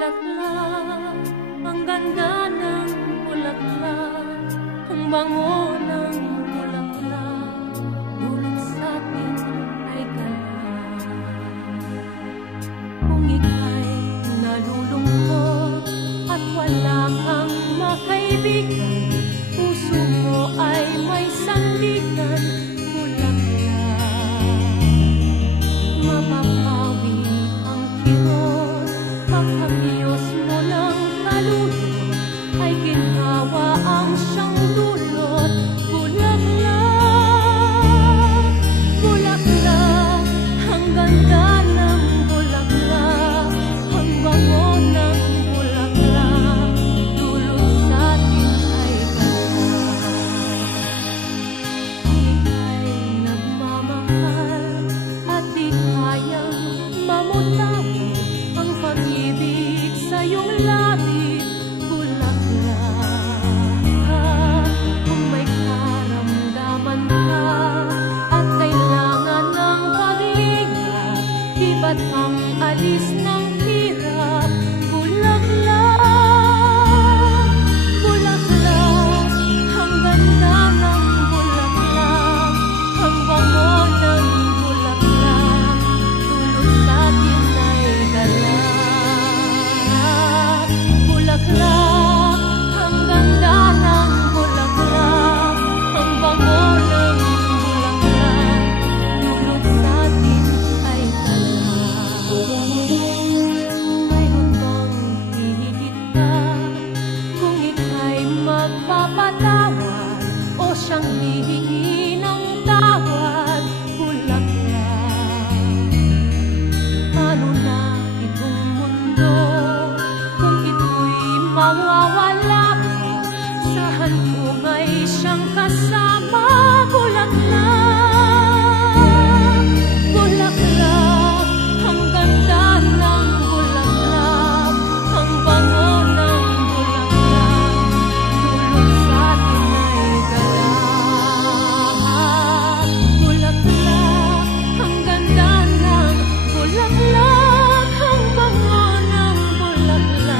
bulaklak, ang ganda ng bulaklak, ang bango ng bulaklak, dulot sa'tin ay galang. Kung ika'y nalulungkot at wala kang makaibigan, puso mo ay may sandigan, bulaklak. Mapapawi ang kirot, pagkapiyos mo ng kalulot, ay ginhawa ang siyang dulot, bulaklak. Bulaklak, ang ganda ng bulaklak, ang bango ng bulaklak, dulot sa'tin ay galang. Ika'y nagmamahal at di kayang mamutawi ang pag-ibig sa iyong labi, bulaklak. Kung may karamdaman ka at kailangan ng paglinga, di ba't ang alis ng hirap, bulaklak. Bulaklak, ang ganda ng bulaklak, ang bango ng bulaklak, dulot sa'tin ay galak. Bulaklak, ang ganda ng bulaklak, ang bango ng bulaklak, dulot sa'tin ay galak. Mayroon bang hihigit ka kung ika'y magpapatawad o siyang hihingi ng tawad, bulaklak? Ano na itong mundo kung ito'y mawawala mo? Sa hantungay siyang kasama, bulaklak. Bulaklak, ang ganda ng bulaklak, ang bango ng bulaklak, dulot sa'tin ay galak. Bulaklak, ang ganda ng bulaklak, ang bango ng bulaklak,